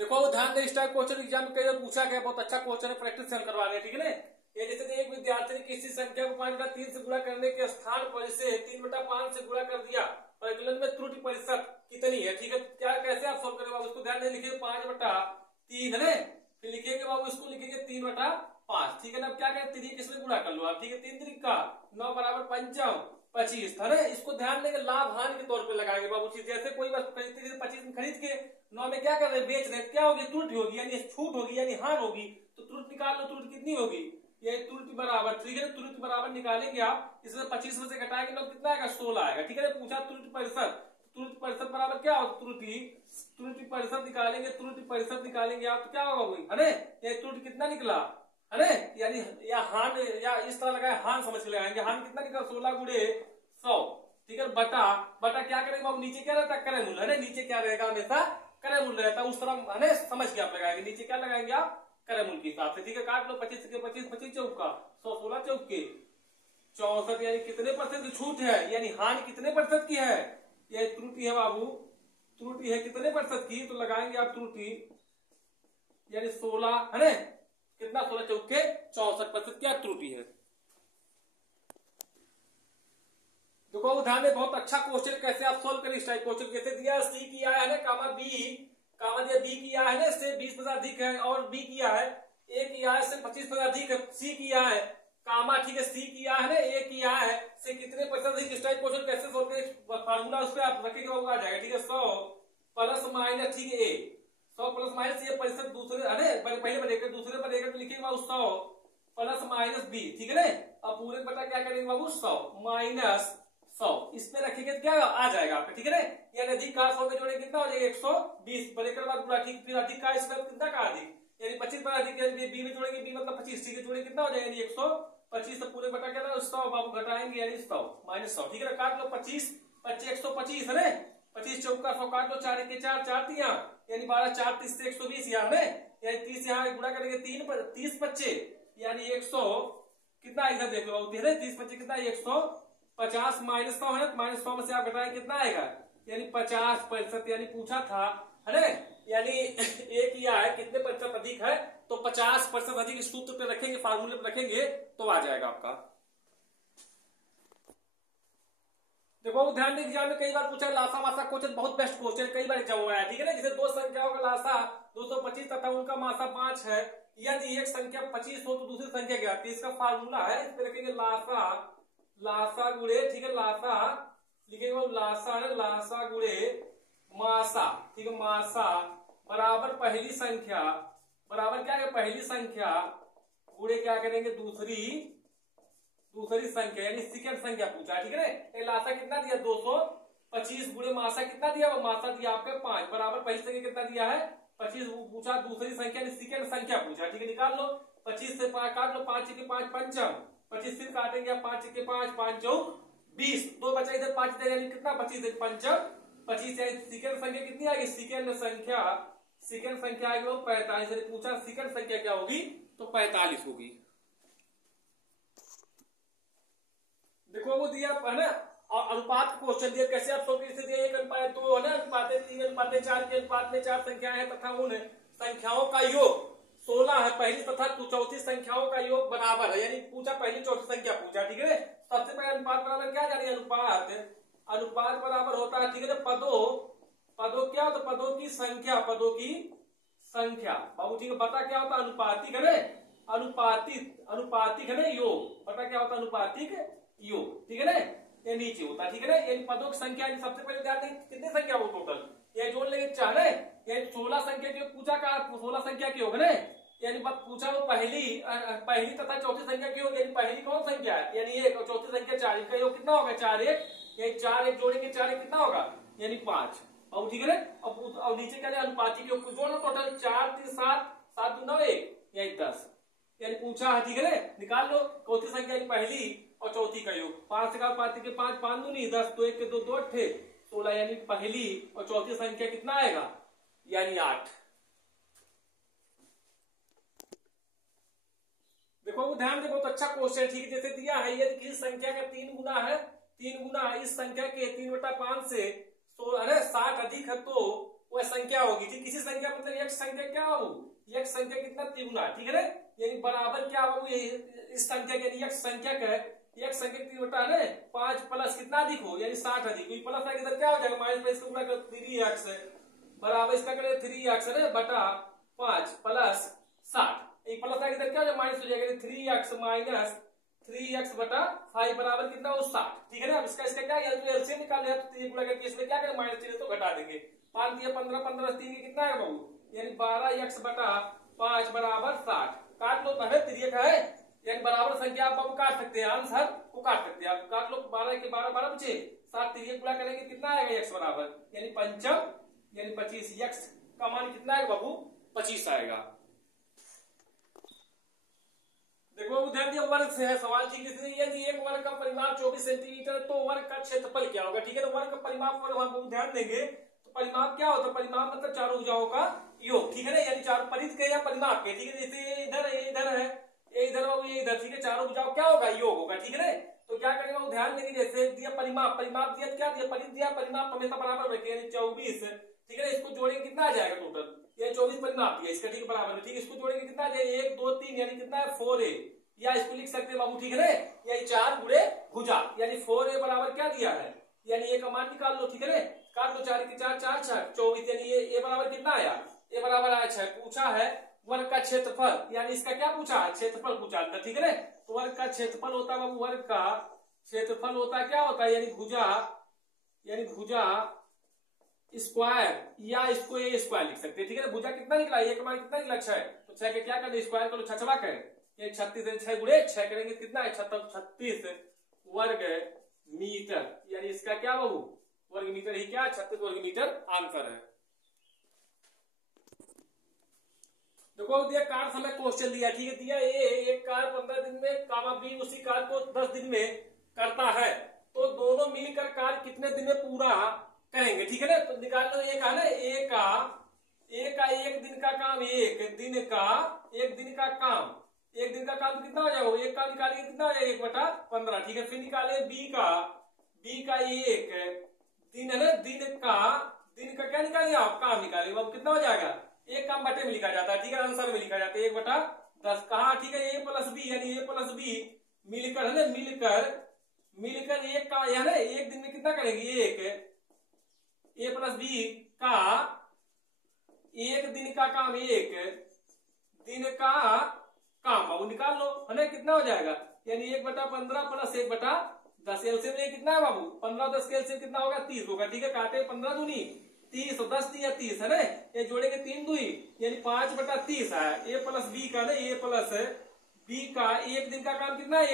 देखो ध्यान दे, इस टाइप क्वेश्चन एग्जाम में कई बार पूछा गया, बहुत अच्छा क्वेश्चन है, प्रैक्टिस हम करवा रहे हैं, ठीक है ना। ये जैसे कि एक विद्यार्थी ने किसी संख्या को 5/3 से गुणा करने के स्थान पर इसे 3/5 से गुणा कर दिया, परिकलन में त्रुटि प्रतिशत कितनी है, ठीक है। क्या कैसे आप सोल्व करेंगे बाबू, उसको ध्यान से लिखिए 5/3 है, फिर लिखेंगे बाबू इसको लिखेंगे 3/5, ठीक है ना। अब क्या करें, 3 किसमें गुणा कर लो आप, ठीक है, 3 3 का 9 = 5 25 था ना। इसको ध्यान देंगे लाभ हानि के तौर पे लगाएंगे बाबू चीज, जैसे कोई वस्तु खरीदते हैं 25 में खरीद के 9 में क्या कर रहे हैं, बेच रहे हैं, क्या होगी, त्रुटि होगी, यानी छूट होगी, यानी हार होगी। तो त्रुटि निकाल लो, त्रुटि कितनी होगी, ये त्रुटि बराबर, ठीक है, त्रुटि बराबर निकालेंगे आप, इसमें 25 में से घटाएंगे तो कितना आएगा, 16 आएगा, ठीक है। पूछा त्रुटि प्रतिशत, त्रुटि प्रतिशत बराबर क्या होगा, त्रुटि प्रतिशत निकालेंगे, त्रुटि प्रतिशत निकालेंगे आप तो क्या होगा वही, है ना। ये त्रुटि कितना निकला, है ना, यानी या हान या इस तरह लगाए, हान समझ के लगाएंगे, हान कितना निकला 16 × 100, ठीक है। बटा बटा क्या करेंगे बाबू, नीचे क्या रहता है, क्रय मूल्य, है ना, नीचे क्या रहेगा, हमेशा क्रय मूल्य रहता है, उस तरह, है ना, समझ के आप लगाएंगे, नीचे क्या लगाएंगे आप, क्रय मूल्य के हिसाब से, ठीक है। काट लो 25 के 25 25 चौका 100 16 चौके 64, यानी कितने % की छूट है, यानी हानि कितने % की है, यह त्रुटि है बाबू, त्रुटि है कितने % की, तो लगाएंगे आप त्रुटि, यानी 16, है ना, कितना 16 चौके 64% क्या त्रुटि है। देखो ध्यान में, बहुत अच्छा क्वेश्चन, कैसे आप सोल्व करें इस टाइप क्वेश्चन, जैसे दिया सी किया है ना, कामा दिया बी किया है ना, इससे 20% अधिक है, और बी किया है ए किया है, इससे 25% अधिक है, सी किया है कामा, ठीक है, सी किया है ना, ए किया है, से कितने % अधिक, इस टाइप क्वेश्चन कैसे सोल्व करें, फार्मूला उस पर आप रखेंगे वो आ जाएगा, ठीक है। 100 ± ठीक है, ए 100 ± ये प्रतिशत दूसरे, है ना, पहले ब्रैकेट दूसरे ब्रैकेट में लिखेंगे बाबू 100 ± b, ठीक है ना। अब पूरे बटा क्या करेंगे बाबू, 100 - 100 इसमें रखेंगे तो क्या आ जाएगा आपका, ठीक है ना। यानी अधिक का 100 में जोड़े कितना हो जाएगा, 120 ब्रैकेट बाद पूरा, ठीक, फिर अधिक का इसमें कितना का अधिक, यानी 25 पर अधिक, बी में जोड़ेंगे, बी मतलब 25, ठीक है, जोड़े कितना हो जाएगा, यानी 125, तो पूरे बटा क्या था 100 बाबू, घटाएंगे यानी 100 - 100, ठीक है। काट लो 25 25 125 है ना, 25 चौका 100 काट लो, 4 के 4 4 दिया, यानी 12 4 30 से 120 यहाँ है, यानी 30 यहाँ गुणा करेंगे 30 बच्चे, यानी 100 कितना इधर देख लो बाबू, 30 बच्चे कितना 150 - 100 है ना, -100 में से आप घटाएं कितना आएगा, यानी 50%, यानी पूछा था, है ना, यानी एक किया है कितने % अधिक है, तो 50% अधिक, इस सूत्र पे रखेंगे, फार्मूले पे रखेंगे तो आ जाएगा आपका। देखो ध्यान दे, एग्जाम में कई बार पूछा लासा मासा क्वेश्चन, बहुत बेस्ट क्वेश्चन, कई बार एग्जाम हुआ है, ठीक है ना। जैसे दो संख्याओं का लासा 225 तथा उनका मासा 5 है, यदि एक संख्या 25 हो तो दूसरी संख्या क्या, तो इसका फार्मूला है, इस पे रखेंगे लासा गुणे, ठीक है, लासा लिखेंगे लासा है, लासा गुणे मासा, ठीक है, मासा बराबर पहली संख्या, बराबर क्या है, पहली संख्या गुणे क्या करेंगे, दूसरी संख्या, यानी सेकंड संख्या पूछा, ठीक है ना। लासा कितना दिया 225 गुणे मासा कितना दिया, वो मासा दिया आपका 5, बराबर पहली संख्या कितना दिया है 25 पूछा, दूसरी संख्या यानी सेकंड संख्या पूछा, ठीक है। निकाल लो 25 से काट लो, 5 के 5 पंचम 25 फिर काटेंगे 5 के 5 5 चौक 20, 2 बचा इधर 5 इधर, यानी कितना 25 पंचम 25, यानी सेकंड संख्या कितनी आएगी, सेकंड संख्या आएगी वो 45, पूछा सेकंड संख्या क्या होगी, तो 45 होगी। देखो वो दिया है ना, और अनुपात क्वेश्चन दिया, कैसे आप सोच दिया 1 अनुपात 2 है ना, अनुपात 3 अनुपात 4 के अनुपात में 4 संख्याएं हैं तथा उन संख्याओं का योग 16 है, पहली तथा चौथी संख्याओं का योग बराबर है, यानी पूछा पहली चौथी संख्या पूछा, ठीक है। सबसे पहले अनुपात बराबर क्या जानिए, अनुपात बराबर होता है, ठीक है, पदों क्या होता है, पदों की संख्या बाबू, ठीक है। बता क्या होता है, अनुपातिक है ना, अनुपातिक है ना, योग, बता क्या होता है, अनुपातिक योग, ठीक है ना, ये नीचे होता है, ठीक है ना। यानी पदों की संख्या, सबसे पहले ध्यान दें कितनी संख्या हो टोटल, ये जोड़ लेंगे 4 है, यानी 16 संख्या की पूछा का 16 संख्या की होगा ना, यानी बात पूछा वो पहली तथा चौथी संख्या की होगी, यानी पहली कौन संख्या है, यानी 1 और चौथी संख्या 4, इनका योग कितना होगा 4 1, यानी 4 1 जोड़ेंगे 4 1 कितना होगा, यानी 5, और ठीक है ना। अब नीचे क्या है, अनुपातिक योग जोड़ो, टोटल 4 3 7 7 2 9 1, यानी 10, यानी पूछा है, ठीक है ना। निकाल लो चौथी संख्या यानी पहली और चौथी का योग, 5 का 5 के 5 5 दूनी 10, 2 1 के 2 2 8 16, यानी पहली और चौथी संख्या कितना आएगा, यानी 8। देखो वो ध्यान दे, बहुत अच्छा क्वेश्चन, ठीक है। जैसे दिया है यदि किसी संख्या का 3 गुना है इस संख्या के 3/5 से 60 अधिक है तो वह संख्या होगी। ठीक, किसी संख्या मतलब एक संख्या क्या हो, एक संख्या कितना तिगुना, ठीक है ना, यानी बराबर क्या हो इस संख्या के, एक संख्या का एक संख्या 3 बटा है 5 प्लस कितना अधिक हो यानी 60 अधिक, प्लस आगे इधर क्या हो जाएगा माइनस में, इसको गुणा कर 3x बराबर इसका करें 3x है बटा 5 प्लस 60, एक प्लस आगे इधर क्या हो जाएगा माइनस हो जाएगा 3x माइनस 3x बटा 5 बराबर कितना हो 60, ठीक है ना। अब इसका क्या एलसीएम निकालना है तो गुणा करके इसमें क्या करें माइनस चिन्ह तो घटा देंगे, 5 दिया 15, 15 3 कितना है बाबू यानी 12x बटा 5 बराबर 60, काट लो पहले 3 है यानी बराबर संख्या आप काट सकते हैं, आंसर को काट सकते हैं आप, काट लो 12 के 12 12 बचे 7 3 गुणा करेंगे कितना आएगा x बराबर यानी 5 यानी 25, x का मान कितना है बाबू 25 आएगा। देखो बाबू ध्यान दिया वर्ग से है सवाल, ठीक है, यदि एक वर्ग का परिमाप 24 सेंटीमीटर तो वर्ग का क्षेत्रफल क्या होगा, ठीक है ना। वर्ग का परिमाप पर हम ध्यान देंगे तो परिमाप क्या होता है, परिमाप मतलब चारों भुजाओं का योग, ठीक है ना, यानी चारों परिध के या परिमाप के, ठीक है, जैसे इधर है ये इधर और ये इधर, ठीक है, चारों भुजाओं क्या होगा योग होगा, ठीक है ना। तो क्या करेंगे वो ध्यान देंगे, जैसे दिया परिमाप, परिमाप दिया क्या दिया परिध दिया, परिमाप हमेशा बराबर रखे यानी 24, ठीक है ना, इसको जोड़ेंगे कितना आ जाएगा टोटल, ये 24 परिमाप दिया इसका, ठीक है बराबर, ठीक है, इसको जोड़ेंगे कितना आ जाएगा 1 2 3 यानी कितना है 4a, या इसको लिख सकते हैं बाबू, ठीक है ना, यानी 4 गुणे भुजा यानी 4a बराबर क्या दिया है यानी ए का मान निकाल लो, ठीक है ना, काट लो 4 के 4 4 6 24 यानी ए बराबर कितना आया, ए बराबर आया 6। पूछा है वर्ग का क्षेत्रफल यानी इसका क्या पूछा है क्षेत्रफल पूछा, ठीक है ना। तो वर्ग का क्षेत्रफल होता है बाबू, वर्ग का क्षेत्रफल होता है क्या होता है यानी भुजा स्क्वायर, या इसको ए स्क्वायर लिख सकते हैं, ठीक है ना। भुजा कितना निकला ए का मान कितना निकला 6, तो 6 के क्या करना स्क्वायर करो 6 6 ये 36 6 गुणे 6 करेंगे कितना है 36 वर्ग मीटर, यानी इसका क्या बाबू वर्ग मीटर ही क्या 36 वर्ग मीटर आंसर है। देखो दिया कार्य समय क्वेश्चन दिया, ठीक है, दिया एक कार्य 15 दिन में कामा बी उसी कार्य को 10 दिन में करता है तो दोनों मिलकर कार्य कितने दिन में पूरा करेंगे, ठीक है ना। तो निकाल लो एक है ना एक दिन का काम, एक दिन का काम, एक दिन का काम कितना हो जाएगा, एक काम निकालेंगे कितना हो जाएगा 1/15, ठीक है। फिर निकाले बी का एक दिन है ना, दिन का क्या निकालेंगे आप काम निकालेंगे बाबू कितना हो जाएगा, एक काम बटे में लिखा जाता है, ठीक है, आंसर में लिखा जाता है 1/10 कहा, ठीक है, a प्लस बी यानी a प्लस बी मिलकर है ना मिलकर एक का है ना एक दिन में कितना करेंगे एक a प्लस बी का एक दिन का काम, एक दिन का काम बाबू निकाल लो है ना कितना हो जाएगा यानी 1/15 प्लस 1/10 एलसीएम में कितना है बाबू 15 10 के एलसीएम कितना होगा 30 होगा, ठीक है, काटे 15 दूनी 30 10 दिया 30 है ना, ये जोड़ेंगे 3 2 यानी 5/30 है। ए प्लस बी का ना ए प्लस बी का एक दिन का काम कितना है,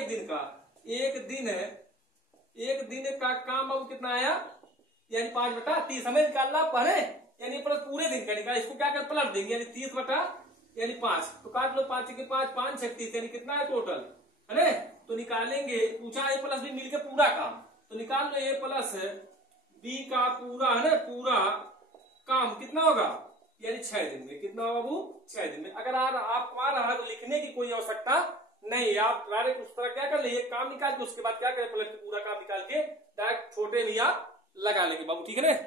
एक दिन का काम बाबू कितना आया यानी 5/30 हमें निकालना पड़े यानी प्लस पूरे दिन का निकाल, इसको क्या कर पलट देंगे यानी 30/5 तो काट लो 5 के 5 5 36 यानी कितना है टोटल है ना। तो निकालेंगे पूछा ए प्लस बी मिलकर पूरा काम, तो निकाल लो ए प्लस बी का पूरा है ना पूरा काम कितना होगा यानी 6 दिन में, कितना होगा बाबू 6 दिन में। अगर आप आ रहा है तो लिखने की कोई आवश्यकता नहीं, आप डायरेक्ट उस तरह क्या कर ले काम निकाल के उसके बाद क्या करें पलट पूरा काम निकाल के डायरेक्ट छोटे में आप लगा लेंगे बाबू, ठीक है ना।